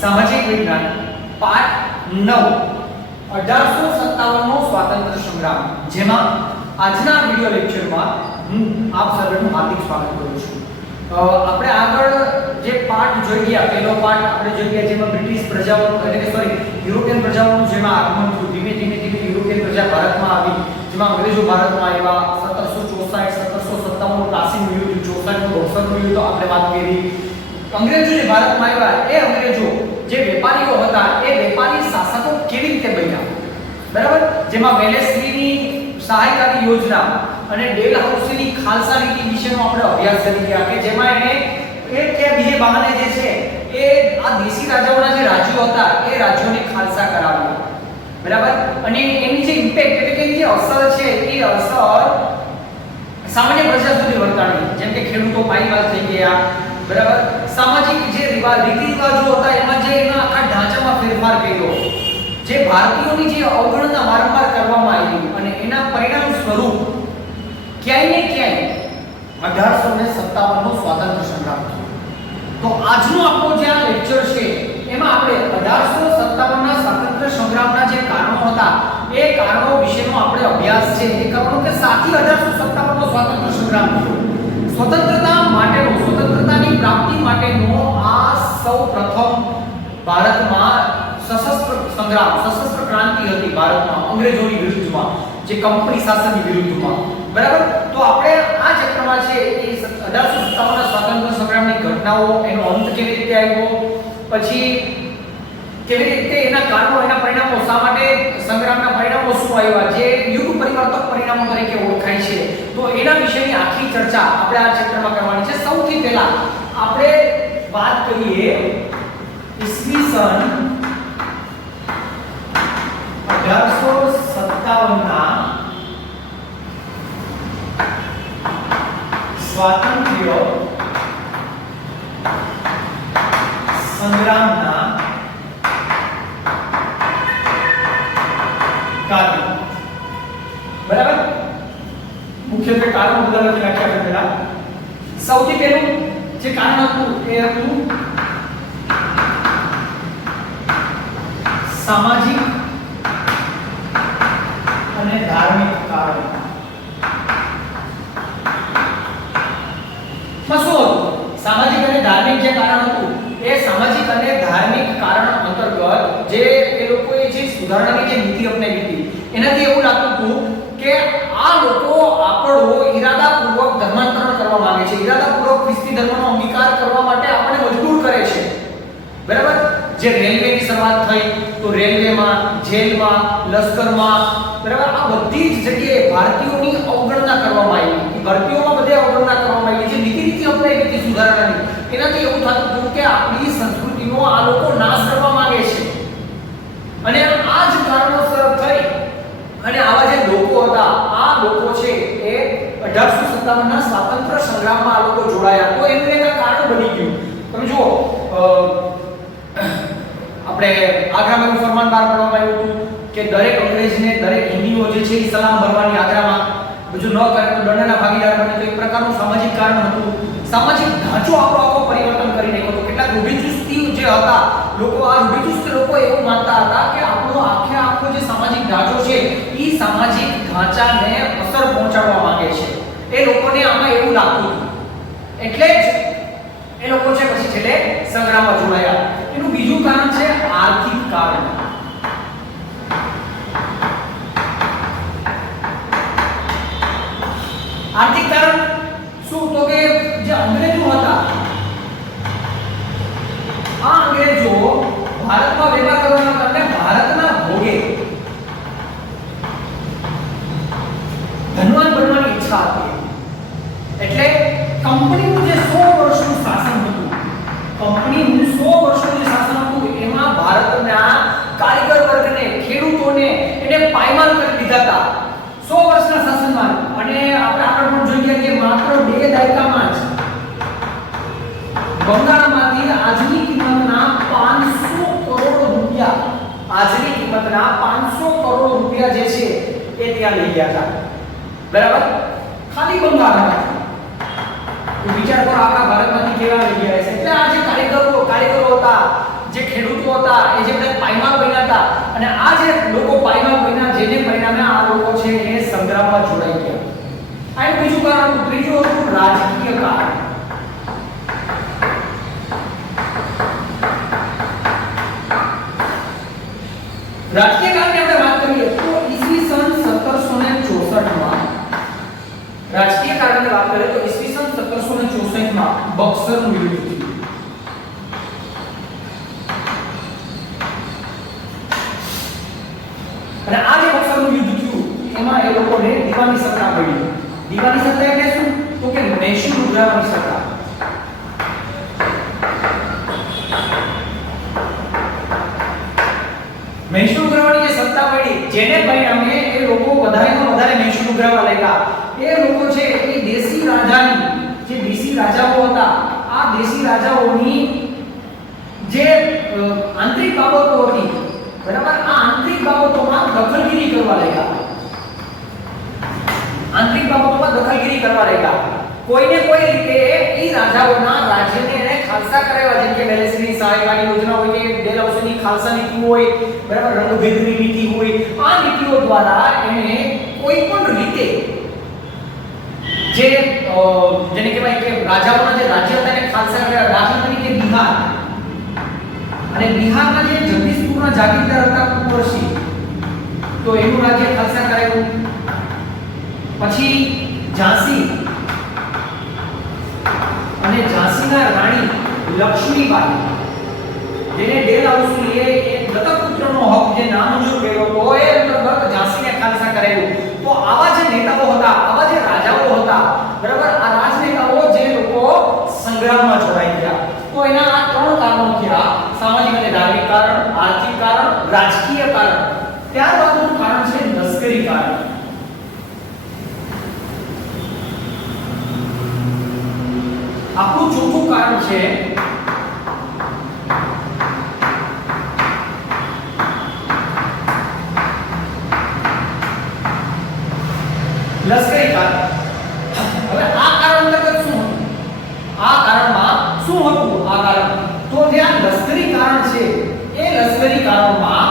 સામાજિક વિજ્ઞાન પાઠ 9 1857 નો સ્વાતંત્ર્ય સંગ્રામ, જેમાં આજના વિડિયો લેક્ચરમાં હું આપ સર્વેનું હાર્દિક સ્વાગત કરું છું। આપણે આગળ જે પાઠ જોઈ ગયા, પહેલો પાઠ આપણે જોઈ ગયા જેમાં બ્રિટિશ પ્રજાઓ એટલે કે યુરોપિયન પ્રજાઓનું જેમાં આગમન થયું, ધીમે ધીમે યુરોપિયન પ્રજા ભારતમાં આવી, જેમાં અંગ્રેજો ભારતમાં આવ્યા, 1764 1757 પ્લાસી યુદ્ધ, 64 બોક્સરનું યુદ્ધ આપણે વાત કરી। અંગ્રેજો જે ભારતમાં આવ્યા, એ અંગ્રેજો જે વેપારીઓ હતા, એ વેપારી શાસકો કેવી રીતે બન્યા, બરાબર, જેમાં વેલેસ્લીની સહાયકારી યોજના અને ડેલહાઉસીની ખાલસા નીતિ વિશેનો આપણે અભ્યાસ કરી ગયા કે જેમાં એને એક કે બીજે બહાને જે છે એ આ દેશી રાજાઓના જે રાજ્યો હતા એ રાજ્યોની ખાલસા કરાવ્યા, બરાબર, અને એની જે ઇમ્પેક્ટ એટલે કે એની જે અસર છે એ અસર સામાન્ય પ્રજા સુધી વર્તાણી, જેમ કે ખેડૂતો પાયમાલ થઈ ગયા, બરાબર, સામાજિક જે રીતિ રિવાજો હતા એમાં જે એના આખા ઢાંચામાં ફેરફાર કર્યો, જે ભારતીયોની જે અવગણના વારંવાર કરવામાં આવી અને એના પરિણામ સ્વરૂપ ક્યાંય ને ક્યાંય 1857 નો સ્વાતંત્ર્ય સંગ્રામ થયો। તો આજનો આપણો જે આ લેક્ચર છે એમાં આપણે 1857 ના સ્વાતંત્ર્ય સંગ્રામના જે કારણો હતા એ કારણો વિશેનો આપણે અભ્યાસ છે એ કરવાનો કે સાથી 1857 નો સ્વાતંત્ર્ય સંગ્રામ થયો। સ્વતંત્રતાની પ્રાપ્તિ માટેનો આ સૌપ્રથમ ભારતમાં સશસ્ત્ર સંગ્રામ, સશસ્ત્ર ક્રાંતિ હતી ભારતમાં અંગ્રેજોની વિરુદ્ધમાં, જે કંપની શાસનની વિરુદ્ધમાં, બરાબર। તો આપણે આ ચક્રમાં છે એ 1857 ના સ્વાતંત્ર્ય સંગ્રામની ઘટનાઓ, એનો અંત કેવી રીતે આવ્યો, પછી કેવી રીતે એના કારણો, એના પરિણામો, શા માટે સંગ્રામના પરિણામો શું આવ્યા, જે યુગ પરિવર્તક પરિણામો તરીકે ઓળખાય છે, તો એના વિશેની આખી ચર્ચા આપણે આ ચેપ્ટરમાં કરવાની છે। સૌથી પહેલા આપણે વાત કરીએ ઈસવીસન 1857 ના સ્વાતંત્ર્ય સંગ્રામના કારણ, બરાબર, મુખ્યત્વે કારણ બધા લખી નાખ્યા આપણે પહેલા। સૌથી પહેલું જે કારણ હતું એ હતું સામાજિક અને ધાર્મિક કારણ। શું હતું સામાજિક અને ધાર્મિક જે કારણ હતું એ સામાજિક અને ધાર્મિક કારણ અંતર્ગત જે એ લોકોએ જે સુધારણાની જે નીતિ અપનાવી હતી એનાથી એવું લાગતું હતું કે આ લોકો આપણો ઈરાદાપૂર્વક ધર્માંતરણ કરવા માંગે છે, ઈરાદાપૂર્વક ખ્રિસ્તી ધર્મનો અંગીકાર કરવા માટે આપણને મજબૂર કરે છે, બરાબર। જે રેલવેની શરૂઆત થઈ તો રેલવેમાં, જેલમાં, લશ્કરમાં, બરાબર, આ બધી જ જગ્યાએ ભારતીયોની અવગણના કરવામાં આવી, ભારતીયોમાં બધે અવગણના કરવામાં આવી, જે નીતિ અપનાવી હતી સુધારણાની, એનાથી એવું થતું હતું કે આપણી સંસ્કૃતિનો આ લોકો નાશ કરવા માંગે છે, અને આ જ કારણોસર થઈ અને આવા જે લોકો હતા, આ લોકો છે એ 1857 ના સ્વાતંત્ર્ય સંગ્રામમાં આ લોકો જોડાયા, તો એનું એક કારણ બની ગયું। તમે જુઓ, આપણે આગ્રામાં ફરમાન બહાર પાડવામાં આવ્યું હતું કે દરેક અંગ્રેજને, દરેક હિન્દીઓ જે છે એ સલામ ભરવાની આગ્રામાં, જો ન કરે તો દંડના ભાગીદાર બને, તો એક પ્રકારનું સામાજિક કારણ હતું। સામાજિક ઢાંચો આપણો આખો પરિવર્તન કરી નાખ્યો હતો। કેટલાક રૂઢિચુસ્તી જે હતા લોકો, આ રૂઢિચુસ્ત લોકો એવું માનતા હતા કે આપણો આખો જે સામાજિક ઢાંચો છે એ સામાજિક ઢાંચાને અસર પહોંચાડવા માંગે છે, એ લોકોને આમાં એવું લાગતું હતું, એટલે જ એ લોકો છે પછી છેલ્લે સંગ્રામમાં જોડાયા। એનું બીજું કારણ છે આર્થિક કારણ। આર્થિક કારણ શું? તો કે જે અંગ્રેજો હતા, આ અંગ્રેજો ભારતમાં વેપાર કરવાના કારણે ભારતના ભોગે ધનવાન બનવાની ઈચ્છા હતી, એટલે કંપનીનું જે 100 વર્ષનું શાસન હતું, કંપનીનું 100 વર્ષનું જે શાસન હતું એમાં ભારતના કારીગર વર્ગને, ખેડૂતોને એને પાયમાલ કરી દીધા હતા 100 વર્ષના શાસનમાં। અને આપણે આગળ પણ જોઈએ કે માત્ર 2 દાયકામાં જ બંગાળમાંથી આજની કિંમતના 500 કરોડ રૂપિયા, આજની કિંમતના 500 કરોડ રૂપિયા જે છે એ ત્યાં લઈ ગયા હતા, બરાબર, ખાલી બંગાળમાંથી। વિચાર કરો આખા ભારતમાંથી કેવા લઈ ગયા હશે। એટલે આ જે કારીગરો હતા રાજકીય કારણની આપણે વાત કરીએ તો ઈસવીસન 1764 માં રાજકીય કારણની વાત કરીએ તો ઈસવીસન 1764 માં બક્સરનું યુદ્ધ થયું. અને આ જે બક્સરનું યુદ્ધ થયું એમાં એ લોકોને દીવાની સત્તા મળી. દીવાની સત્તા એટલે શું? તો કે મહેસૂલ ઉઘરાવવાની સત્તા. મહેસૂલ ઉઘરાવવાની જે સત્તા મળી જેને પરિણામે એ લોકો વધારેમાં વધારે મહેસૂલ ઉઘરાવવા લાગ્યા. એ લોકો છે એ દેશી રાજાની જે દેશી રાજાઓ હતા આ દેશી રાજાઓની જે આંતરિક બાબતો હતી બરાબર આ આંતરિક બાબતોમાં દખલગીરી કરવા લાગ્યા. આંતરિક બાબતોમાં દખલગીરી કરવા લાગ્યા. કોઈને કોઈ રીતે એ રાજાઓના રાજ્યને એને ખાલસા કરાવ્યા. જેમ કે બેલેન્સની સહાયકારી યોજના હોય કે ડેલહાઉસીની ખાલસા નીતિ હોય બરાબર રંગભેદની નીતિ હોય. આ નીતિઓ દ્વારા એને કોઈ પણ રીતે જે જેને કહેવાય કે રાજાઓના જે રાજ્ય હતા એને ખાલસા કરાવ્યા. દાખલા તરીકે બિહાર અને બિહારના જે જગદીશપુરના જાગીરદાર હતા કુંવરસિંહ તો એનું રાજ્ય ખાલસા કરાવ્યું. પછી ઝાંસી અને ઝાંસીના રાણી લક્ષ્મીબાઈ જેને ડેલહાઉસીએ એક દત્તક પુત્રનો હક જે નામંજૂર કર્યો તો એ અંતર્ગત ઝાંસીને ખાલસા કરાવ્યું. તો આવા જે નેતાઓ હતા આવા જે રાજાઓ હતા બરાબર આ રાજનેતાઓ જે લોકો સંગ્રામમાં જોડાઈ ગયા. તો એના આ ત્રણ કારણો થયા: સામાજિક અને ધાર્મિક કારણ, આર્થિક કારણ, રાજકીય કારણ. ત્યારબાદનું કારણ છે લશ્કરી કારણ. આપણું ચોથું કારણ છે લશ્કરી કારણ. હવે આ કારણ અંતર્ગત શું હતું? આ કારણમાં શું હતું? આ કારણ તો જે આ લશ્કરી કારણ છે એ લશ્કરી કારણમાં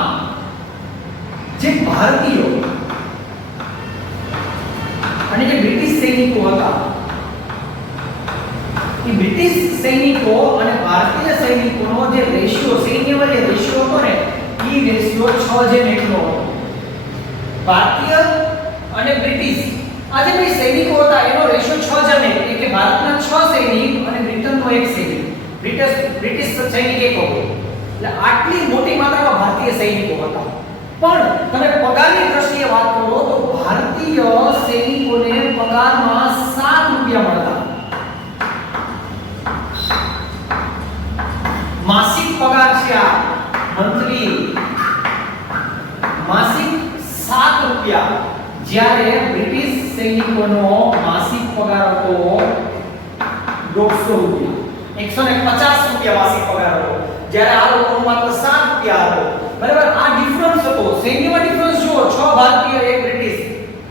જે ભારતીયો અને જે બ્રિટિશ સૈનિકો હતા એ બ્રિટિશ સૈનિકો અને ભારતીય સૈનિકોનો જે રેશિયો સૈન્યમાં જે રેશિયો હતો ને એ રેશિયો 6:1 હતો. ભારતીય અને બ્રિટિશ આ જે બે સૈનિકો હતા એનો રેશિયો 6:1 એટલે કે ભારતના 6 સૈનિક અને બ્રિટનનો 1 સૈનિક. બ્રિટિશ સૈનિક 1 હતો. એટલે આટલી મોટી માત્રામાં ભારતીય સૈનિકો હતા. પણ તમે પગારની દ્રષ્ટિએ વાત કરો તો ભારતીય સૈનિકોને પગારમાં 7 રૂપિયા મળતા. માસિક પગાર છે આ મંથલી માસિક 7 રૂપિયા. જ્યારે બ્રિટિશ સૈનિકોનો માસિક પગાર હતો 150 રૂપિયા 150 રૂપિયા માસિક પગાર હતો. જ્યારે આ લોકોનો માત્ર 7 રૂપિયા હતો. બરાબર આ ડિફરન્સ હતો. સૈન્યમાં ડિફરન્સ જુઓ 6 ભારતીય 1 બ્રિટિશ.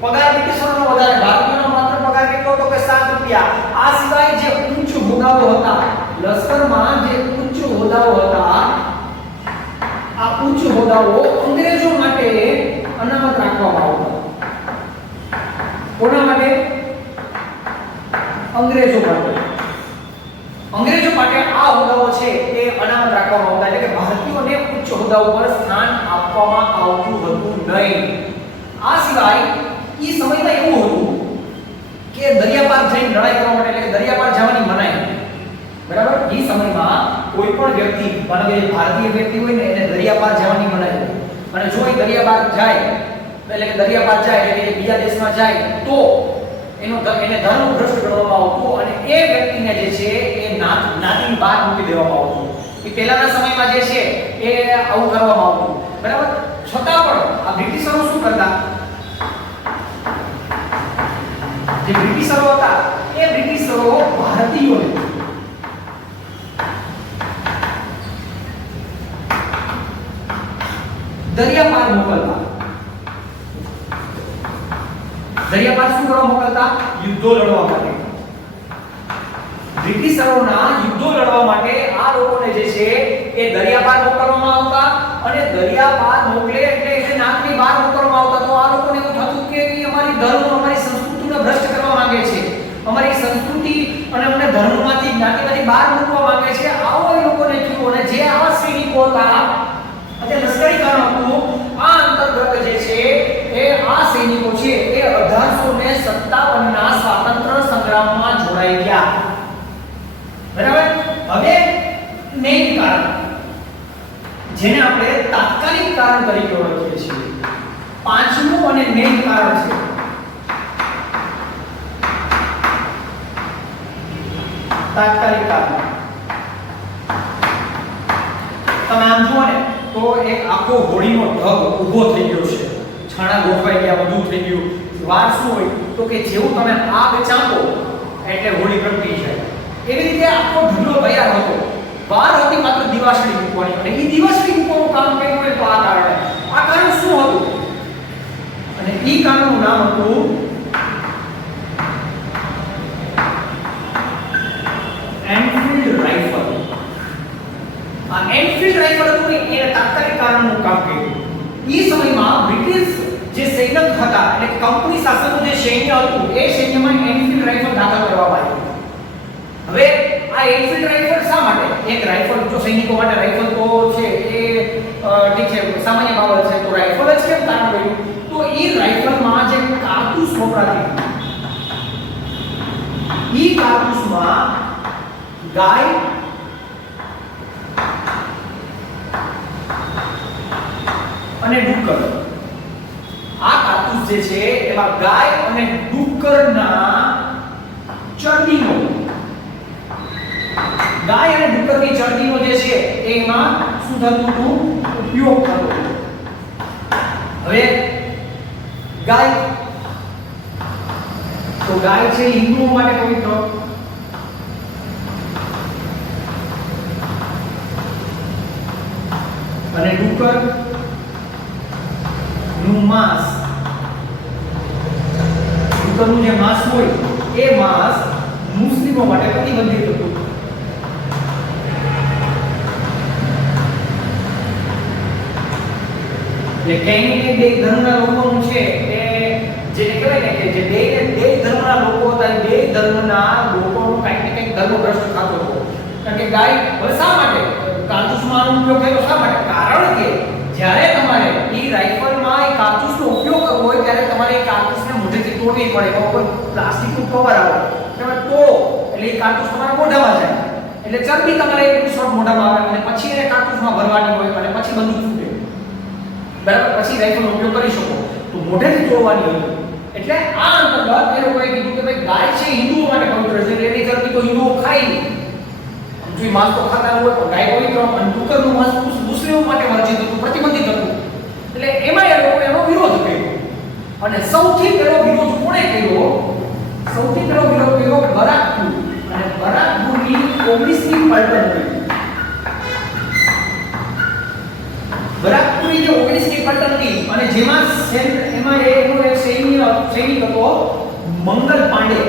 પગાર બ્રિટિશોનો વધારે ભારતીયોનો માત્ર પગાર કેટલો હતો કે 7 રૂપિયા. આ સિવાય જે ઉચ્ચ હોદ્દાઓ હતા લશ્કરમાં જે ઉચ્ચ હોદ્દાઓ હતા આ ઉચ્ચ હોદ્દાઓ અંગ્રેજો માટે અનામત રાખવામાં આવતા. કોના માટે? અંગ્રેજો માટે. અંગ્રેજો માટે આ હોદ્દાઓ છે એ અનામત રાખવામાં આવતા. એટલે કે ભારતીયોને ઉચ્ચ હોદ્દાઓ પર સ્થાન આપવામાં આવતું હતું નહીં. આ સિવાય એ સમયમાં એવું હતું કે દરિયાપાર જઈને લડાઈ કરવા માટે એટલે કે દરિયાપાર જવાની મનાઈ. બરાબર એ સમયમાં કોઈ પણ વ્યક્તિ માનો કે ભારતીય વ્યક્તિ હોય ને એને દરિયાપાર જવાની મનાઈ. અને જો એ દરિયાપાર જાય એટલે કે દરિયાપાર જાય એટલે કે બીજા દેશમાં જાય તો એને ધર્મ ભ્રષ્ટ ગણવામાં આવતું અને એ વ્યક્તિને જે છે એ નાતીની બહાર મૂકી દેવામાં આવતું. એ પહેલાના સમયમાં જે છે એ આવું કરવામાં આવતું. બરાબર છતાં પણ આ બ્રિટિશરો શું કરતા? જે બ્રિટિશરો હતા એ બ્રિટિશરો ભારતીયોને દરિયાપાર મોકલતા. દરિયાપાર શું કરવા મોકલતા? યુદ્ધો લડવા માટે. બ્રિટિશરોના યુદ્ધો લડવા માટે આ લોકોને જે છે એ દરિયાપાર મોકલવામાં આવતા અને દરિયાપાર મોકલે એટલે એને નાકની બહાર મોકલવામાં આવતા. તો આ લોકોને એવું થતું કે અમારી ધર્મ અમારી સંસ્કૃતિને ભ્રષ્ટ કરવા માંગે છે. અમારી સંસ્કૃતિ અને અમને ધર્મમાંથી જ્ઞાતિમાંથી બહાર મૂકવા માંગે છે. આવો એ લોકોને થયું અને જે આવા સૈનિકો હતા અને લશ્કરી કારણ હતું આ અંતર્ગત જે છે એ આ સૈનિકો છે એ 1857 ના સ્વાતંત્ર્ય સંગ્રામમાં જોડાઈ ગયા. બરાબર. હવે મેઇન કારણ જેને આપણે તાત્કાલિક કારણ તરીકે ઓળખીએ છીએ. પાંચમું અને મેઇન કારણ છે તાત્કાલિક કારણ. તમે આમ જુઓ ને તો એક આખો હોળીનો ઢગ ઊભો થઈ ગયો છે, છાણા ગોઠવાઈ ગયા, બધું થઈ ગયું. વાર શું હોય તો કે જેવું તમે આગ ચાંપો એટલે હોળી પ્રગટી જાય. એવી રીતે આખો ઢગલો તૈયાર હતો. વાર હતી માત્ર દિવાસળી મૂકવાની, અને એ દિવાસળી મૂકવાનું કામ કર્યું હોય તો આ કારણે. આ કારણ શું હતું? અને એ કારણનું નામ હતું એનફિલ્ડ રાઇફલ. આ એનફિલ્ડ રાઇફલ હતું ને એ તાત્કાલિક કારણનું કામ કર્યું. એ સમયમાં બ્રિટિશ જે સૈનિક હતા એટલે કંપની શાસનનું જે સૈન્ય હતું એ સૈન્યમાં એનફિલ્ડ રાઇફલ દાખલ કરવામાં આવ્યું. હવે આ એનફિલ્ડ રાઇફલ શા માટે? એક રાઇફલ જો સૈનિકો માટે રાઇફલ તો છે એ ઠીક છે સામાન્ય બાબત છે, તો રાઇફલ જ કેમ કામ કર્યું? તો એ રાઇફલમાં જે કારતૂસ વપરાતી એ કારતૂસમાં ગાય અને ડુક્કર, આ કારતૂસ જે છે એમાં ગાય અને ડુક્કરના ચરબીનો, ગાય અને ડુક્કરની ચરબીનો જે છે એમાં શું થતું હતું? ઉપયોગ થતો હતો. હવે ગાય તો ગાય છે હિન્દુઓ માટે પવિત્ર, અને ડુક્કર નું માંસ, ડુક્કરનું જે માંસ હોય એ માંસ મુસ્લિમો માટે પ્રતિબંધિત હતું. એટલે ક્યાંય બે ધર્મના લોકોનું છે એ જેને કહેવાય ને કે જે બે ધર્મના લોકો હતા, બે ધર્મના લોકોનું કંઈક ને કંઈક ધર્મભ્રષ્ટ થતો હતો. કારણ કે ગાય હવે શા માટે કારતૂસમાં ઉપયોગ થયો? શા માટે? કારણ કે જ્યારે તમારે એ રાઇફલમાં એ કારતૂસનો ઉપયોગ કરવો હોય ત્યારે તમારે એ કારતૂસને મોઢેથી તોડવી પડે. એના ઉપર પ્લાસ્ટિકનું કવર આવે, તમે તો એટલે એ કારતૂસ તમારા મોઢામાં જાય, એટલે ચરબી તમારે એક શોટ મોઢામાં આવે અને પછી એને કારતૂસમાં ભરવાની હોય અને પછી બંદૂક ફૂટે. બરાબર. પછી રાઇફલનો ઉપયોગ કરી શકો. તો મોઢેથી તોડવાની હોય. એટલે આ અંતર્ગત એ લોકોએ કીધું કે ભાઈ ગાય છે હિન્દુઓ માટે પવિત્ર છે, એટલે એની ચરબી તો હિન્દુઓ ખાય નહીં. જો માંસ તો ખાતા હોય તો ગાય પવિત્ર, અને ડુક્કરનું માંસ મુસ્લિમો માટે વર્જિત હતું, પ્રતિબંધિત હતું. એટલે એમાં એ લોકો એનો વિરોધ કર્યો. અને સૌથી પહેલો વિરોધ કોણે કર્યો? સૌથી પહેલો વિરોધ કર્યો બરાકપુર. અને બરાકપુરની 19મી પલટન હતી. બરાકપુરની જે 19મી પલટન હતી અને જેમાં એમાં એનો એક સૈનિક હતો મંગલ પાંડે.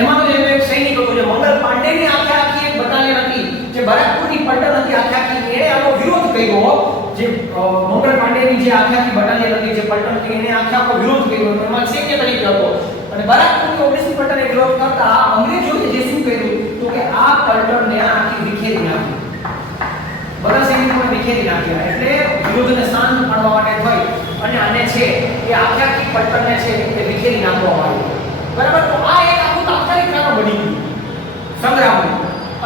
એમાં તો એક સૈનિક હતો જે મંગલ પાંડેની આખી એક બટાલિયન હતી જે બરાકપુરની પલટન હતી આખી, એણે આનો વિરોધ કર્યો. જે મંગલ પાંડેની જે આખી બટાલિયન હતી જે પલટન હતી એને આખો વિરોધ કર્યો. એમાં સૈન્ય તરીકે હતો. અને બરાકપુરની 19મી પલટને વિરોધ કરતા અંગ્રેજોએ જે શું કર્યું તો કે આ પલટનને આખી વિખેરી નાખી. બધા સૈનિકોને વિખેરી નાખ્યા. એટલે વિરોધને શાંત પાડવા માટે થઈ અને આને છે એ આખી પલટનને છે એ વિખેરી નાખવામાં આવ્યું. બરાબર. તો આ એક આખું તાત્કાલિક કારણ બની ગયું સંગ્રામનું.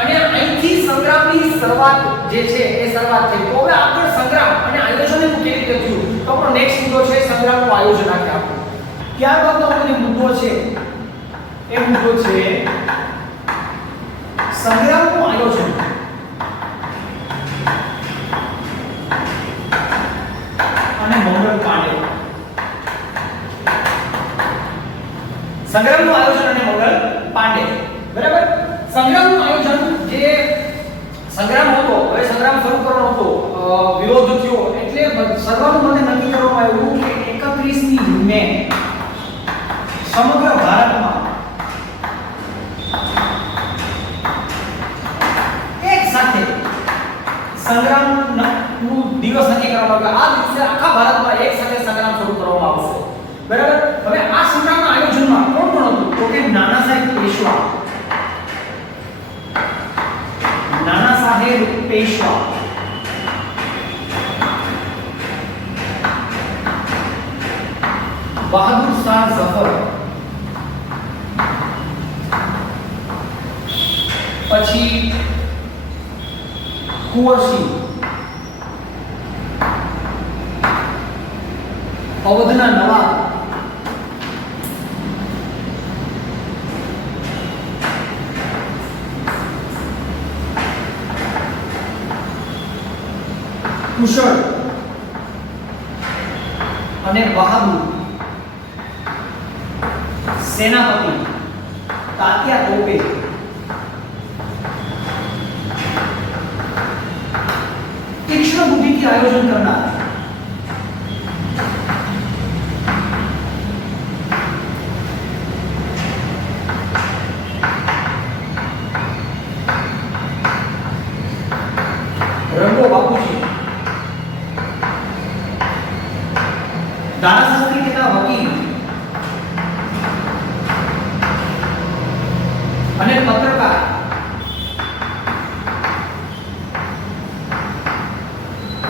અને અહીંથી સંગ્રામની શરૂઆત જે છે એ શરૂઆત થઈ. તો હવે આગળ સંગ્રામ અને આયોજન કેવી રીતે થયું તો આપણો નેક્સ્ટ મુદ્દો છે સંગ્રામનું આયોજન આપ્યું. ત્યારબાદ આપણો જે મુદ્દો છે એ મુદ્દો છે સંગ્રામનું આયોજન. અને મંગલ પાંડે. સંગ્રામનું આયોજન અને મંગલ પાંડે. બરાબર. સંગ્રામનું આયોજન જે સંગ્રામ હતો, હવે સંગ્રામ શરૂ કરવાનો હતો, વિરોધ થયો એટલે સર્વાનુમતે નક્કી કરવામાં આવ્યું કે 31મી મે સમગ્ર ભારતમાં એક સાથે સંગ્રામનું દિવસ નક્કી કરવામાં આવ્યો. આ દિવસે આખા ભારતમાં એક સાથે સંગ્રામ શરૂ કરવામાં આવશે. બરાબર. હવે આ સંગ્રામના આયોજનમાં કોણ કોણ હતું તો કે નાના સાહેબ પેશવા, નાના સાહેબ પેશવા, बहादुर शाह जफर, પછી કુંવરસિંહ, અવધના નવાબ, કુશળ અને બહાદુર, સેનાપતિ તાત્યા તોપે, तीक्ष्ण बुद्धि की आयोजन करना है। रंगो बापूजी, दाराशास्त्री के नाम वकील અને પત્રકાર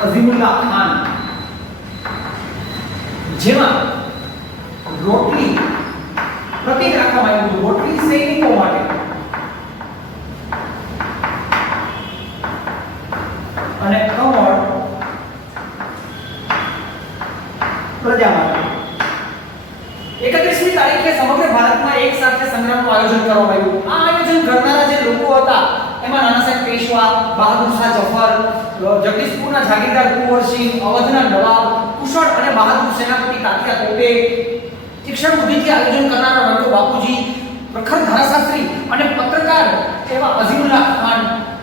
અઝીમુલ્લાહ ખાન, જેમાં રોટલી પ્રતીક રાખવામાં આવ્યું, રોટલી સૈનિકો માટે અને કમળ પ્રજા માટે। 31મી તારીખે સમગ્ર ભારતમાં એક સાથે સંગ્રામનું આયોજન કરવામાં આવ્યું। આ આયોજન કરનારા જે લોકો હતા એમાં નાના સાહેબ પેશવા, બહાદુર શાહ જફર, જગદીશપુરના જાગીરદાર કુંવરસિંહ, અવધના નવાબ, કુશળ અને બહાદુર સેનાપતિ તાત્યા તોપે, શિક્ષણ બુદ્ધિથી આયોજન કરનારા રંગો બાપુજી, પ્રખર ધારાશાસ્ત્રી અને પત્રકાર એવા અઝીમુલ્લાહ ખાન,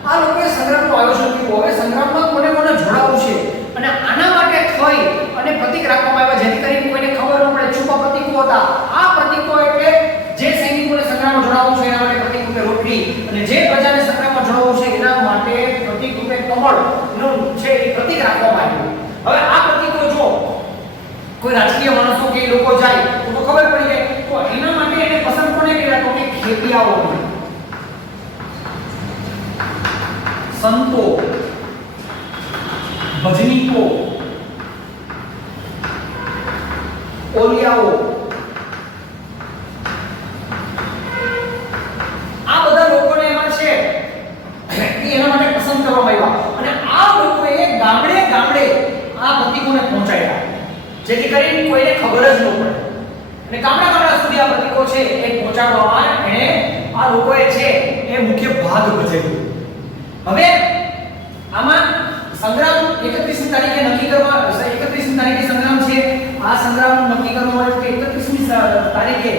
આ લોકોએ સંગ્રામનું આયોજન કર્યું। હવે સંગ્રામમાં કોને કોને જોડાવું છે અને આના માટે થઈ અને પ્રતીક રાખવામાં આવ્યા, જેથી કરીને કોઈને ખબર ન પડે। છુપા પ્રતીકો હતા। આ પ્રતીકો એટલે જે સૈનિકોને સંગ્રામમાં જોડાવવું છે એના માટે પ્રતીક રૂપે રોટલી, અને જે પ્રજાને સંગ્રામમાં જોડાવવું છે એના માટે પ્રતીક રૂપે કમળ નું છે એ પ્રતીક રાખવામાં આવ્યું। હવે આ પ્રતીકો જો કોઈ રાજકીય માણસો કે લોકો જાય તો ખબર પડી જાય, તો એના માટે એને પસંદ કોને કર્યા તો કે ખેપિયાઓ, સંતો, ભજનીકો, ઓલિયાઓ, આ બધા લોકોને એમાં છે એના માટે પસંદ કરવામાં આવ્યા અને આ લોકોએ ગામડે ગામડે આ પ્રતીકોને પહોંચાડ્યા, જેથી કરીને કોઈને ખબર જ ન પડે અને ગામડા ગામડા સુધી આ પ્રતીકો છે એ પહોંચાડવામાં એને આ લોકોએ છે એ મુખ્ય ભાગ ભજવ્યો। હવે આમાં સંગ્રામ 31મી તારીખે નક્કી કરવા, 31મી તારીખે સંગ્રામ છે, આ સંગ્રામ નક્કી કરવામાં આવ્યો કે 31મી તારીખે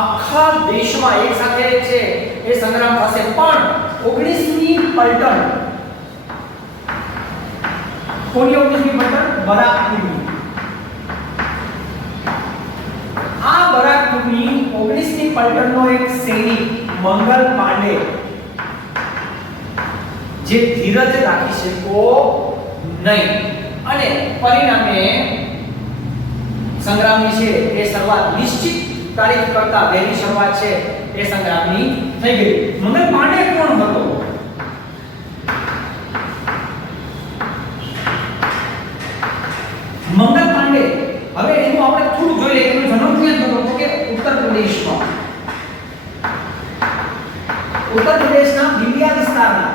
આખા દેશમાં એક સાથે છે એ સંગ્રામ થશે, પણ 19મી પલટન, કોની 19મી પલટન? બરાકપુરની। આ બરાકપુરની 19મી પલટનનો એક સૈનિક મંગલ પાંડે, જે ધીરજ રાખી શક્યો નહીં અને પરિણામે સંગ્રામની છે એ શરૂઆત નિશ્ચિત તારીખ કરતા વહેલી શરૂઆત છે એ સંગ્રામની થઈ ગઈ। મંગલ પાંડે કોણ હતો? મંગલ પાંડે, હવે એનું આપણે થોડું જોઈ લઈએ, એનું જન્મ ક્યાં થયો તો કે ઉત્તર પ્રદેશમાં, ઉત્તર પ્રદેશના ભીલિયા વિસ્તારના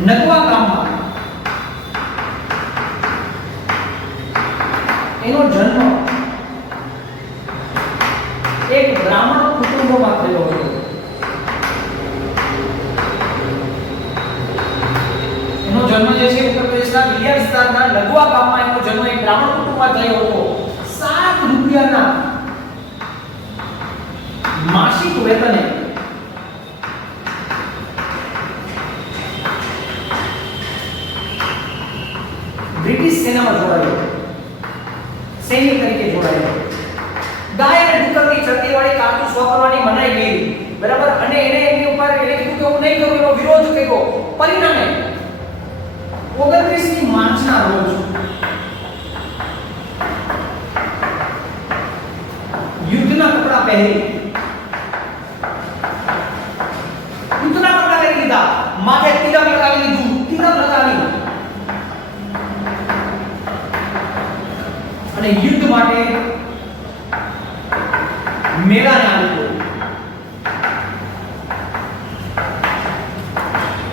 નગવા ગામમાં એનો જન્મ એક બ્રાહ્મણ કુટુંબમાં થયો હતો। એનો જન્મ જે છે ઉત્તર પ્રદેશના ભીલિયા વિસ્તારના નગવા ગામમાં એનો જન્મ એક બ્રાહ્મણ કુટુંબમાં થયો હતો। 7 રૂપિયાના માસિક વેતને બ્રિટિશ સેનામાં જોડાયો, સૈનિક તરીકે જોડાયો। ગાય અને ડુક્કરની ચરતીવાળી કારતૂસ વાપરવાની મનાઈ કરી, બરાબર, અને એને એની ઉપર એને કીધું કે હું નહીં કરું, એનો વિરોધ કર્યો। પરિણામે 29મી માર્ચના રોજ યુદ્ધના કપડા પહેરી, યુદ્ધના કપડા પહેરી લીધા, માથે તિલક લગાવી લીધું, તિલક લગાવી અને યુદ્ધ માટે મેદાને આવી ગયો.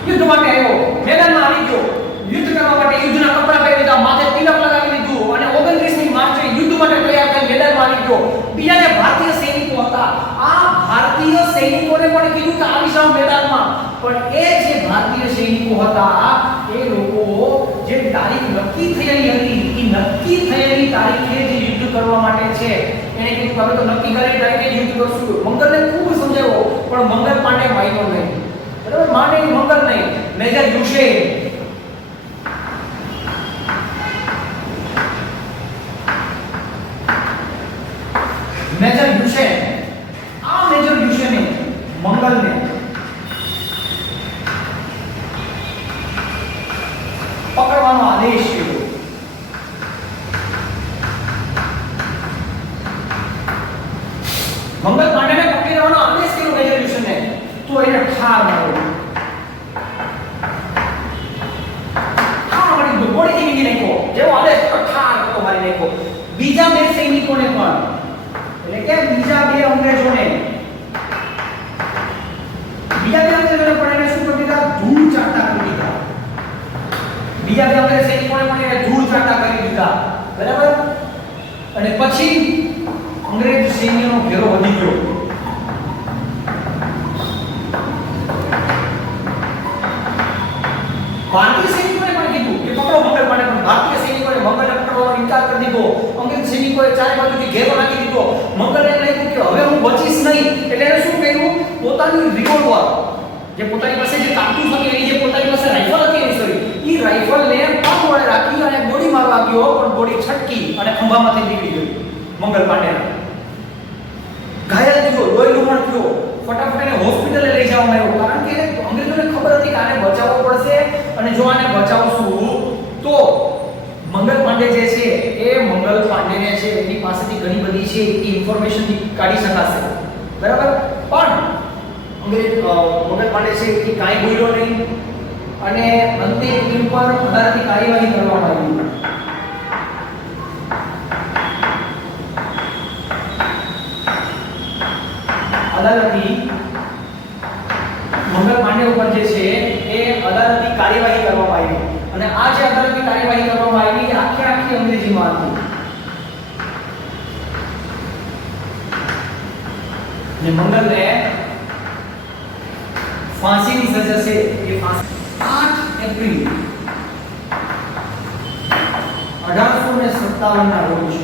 યુદ્ધ માટે આવ્યો, મેદાનમાં આવી ગયો. યુદ્ધ કરવા માટે યુદ્ધના કપડા પહેરી લીધા, માથે તિલક લગાવી લીધું અને 29મી માર્ચે યુદ્ધ માટે તૈયાર થઈ મેદાનમાં આવી ગયો. બીજા જે ભારતીય સૈનિકો હતા, આ ભારતીય સૈનિકોને પણ કીધું કે આવી જાવ મેદાનમાં, પણ એ જે ભારતીય સૈનિકો હતા એ લોકો જે તારીખ નક્કી થયેલી હતી, એ નક્કી થયેલી તારીખે જે યુદ્ધ કરવા માટે છે એને કીધું કે હવે તો નક્કી કરેલી તારીખે યુદ્ધ કરશું. મંગલને ખૂબ સમજાવ્યો, પણ મંગલ પાંડે માન્યો નહીં. બરાબર, માને મંગલ નહીં. મેજર યુશેન, મેજર યુશેન, આ મેજર યુશેને મંગલને પકડવાનો આદેશ કર્યો. મંગલ પાંડેને પકડી લેવાનો આદેશ કર્યો મેજર યુશેને, તો એને ઠાર માર્યો. ઠાર મારી દીધો, બોડીથી વીંધી નાખ્યો. જેવો આદેશ કર્યો ઠાર કરતો મારી નાખ્યો. બીજા બે સૈનિકોને પણ, એટલે કે બીજા બે અંગ્રેજોને પણ એને શું કરી દીધા? ધૂળ ચાટતા કરી દીધા. બીજા બે અંગ્રેજ સૈનિકોને પણ એને ધૂળ ચાટતા કરી દીધા. બરાબર, અને પછી અંગ્રેજ સૈન્યનો ઘેરો વધી ગયો. ભારતીય સૈનિકોને પણ કીધું કે પકડો મંગલ પાંડે, પણ ભારતીય સૈનિકોએ મંગલને પકડવાનો ઇનકાર કરી દીધો. અંગ્રેજ સૈનિકોએ ચારે બાજુથી ઘેરો નાખી દીધો. મંગલને લાગ્યું કે હવે હું બચીશ નહીં, એટલે એને શું કર્યું? પોતાની રિવોલ્વર, જે પોતાની પાસે જે કારતૂસ હતી, એની જે પોતાની પાસે રાઇફલ હતી, એની સોરી, ઈ રાઇફલને પગ વડે રાખી અને ગોળી મારવા ગયો, પણ ગોળી છટકી અને ખંભામાંથી નીકળી ગઈ. મંગલ પાંડેને ઘાયલ થયો, લોહી લુહાણ થયો. ફટાફટ એને હોસ્પિટલે લઈ જવામાં આવ્યો, કારણ કે અંગ્રેજોને ખબર હતી કે આને બચાવવો પડશે, અને જો આને બચાવશું તો મંગલ પાંડે જે છે એ મંગલ પાંડેને છે એની પાસેથી ઘણી બધી છે એ ઇન્ફોર્મેશન કાઢી શકાશે. બરાબર, પણ મંગલ પાંડે છે એ કાંઈ બોલ્યો નહીં, અને અંતે એની ઉપર અદાલતી કાર્યવાહી કરવામાં આવી. અદાલતી મંગલ પાંડે ઉપર જે છે એ અદાલતી કાર્યવાહી કરવામાં આવી, અને આ જે અદાલતી કાર્યવાહી કરવામાં આવી આખી અંગ્રેજીમાં હતી. ને મંગલને ફાંસીની સજા છે એ 8 એપ્રિલ 1857 ના રોજ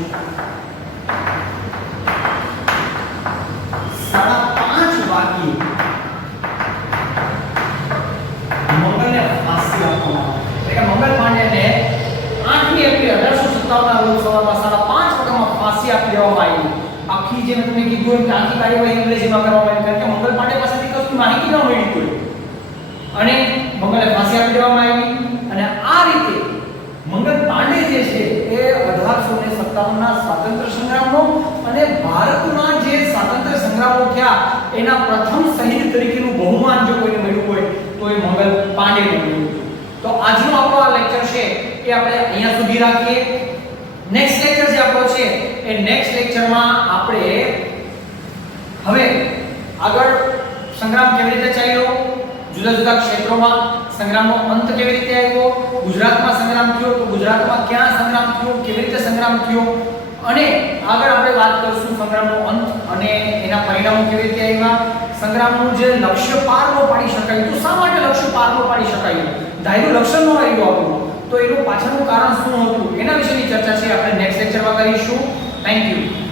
5:30 વાગ્યે મંગલને ફાંસી આપવામાં આવી. એટલે કે મંગલ પાંડેને 8 એપ્રિલ 1857 ના રોજ સવારમાં 5:30 વાગ્યામાં ફાંસી આપી દેવામાં આવી. આખી જે મેં તમને કીધું કે આખી કાર્યવાહી અંગ્રેજીમાં કરવામાં આવી, કારણ કે મંગલ પાંડે પાસેથી કશું માહિતી ન મળી કોઈ, અને મંગલને ફાંસી આપી દેવામાં આવી. અને આ રીતે મંગલ પાંડે જે છે એ 1857 ના સ્વાતંત્ર્ય સંગ્રામનો અને ભારતના જે સ્વાતંત્ર્ય સંગ્રામો થયા એના પ્રથમ શહીદ તરીકેનું બહુમાન જો કોઈને મળ્યું હોય તો એ મંગલ પાંડેને મળ્યું. તો આજનો આપણો આ લેક્ચર છે એ આપણે અહીંયા સુધી રાખીએ. નેક્સ્ટ લેક્ચર જે આપણો છે એ નેક્સ્ટ લેક્ચરમાં આપણે હવે આગળ સંગ્રામ કેવી રીતે ચાલ્યો, જુદા જુદા ક્ષેત્રોમાં સંગ્રામનો અંત કેવી રીતે આવ્યો, ગુજરાતમાં સંગ્રામ થયો તો ગુજરાતમાં ક્યાં સંગ્રામ થયો, કેવી રીતે સંગ્રામ થયો, અને આગળ આપણે વાત કરીશું સંગ્રામનો અંત અને એના પરિણામો કેવી રીતે આવ્યા, સંગ્રામનું જે લક્ષ્ય પાર ન પાડી શકાયું તો શા માટે લક્ષ્ય પાર ન પાડી શકાયું, ધાર્યું લક્ષ્ય ન આવ્યું આપણું તો એનું પાછળનું કારણ શું હતું, એના વિશેની ચર્ચા છે આપણે નેક્સ્ટ લેક્ચરમાં કરીશું. Thank you.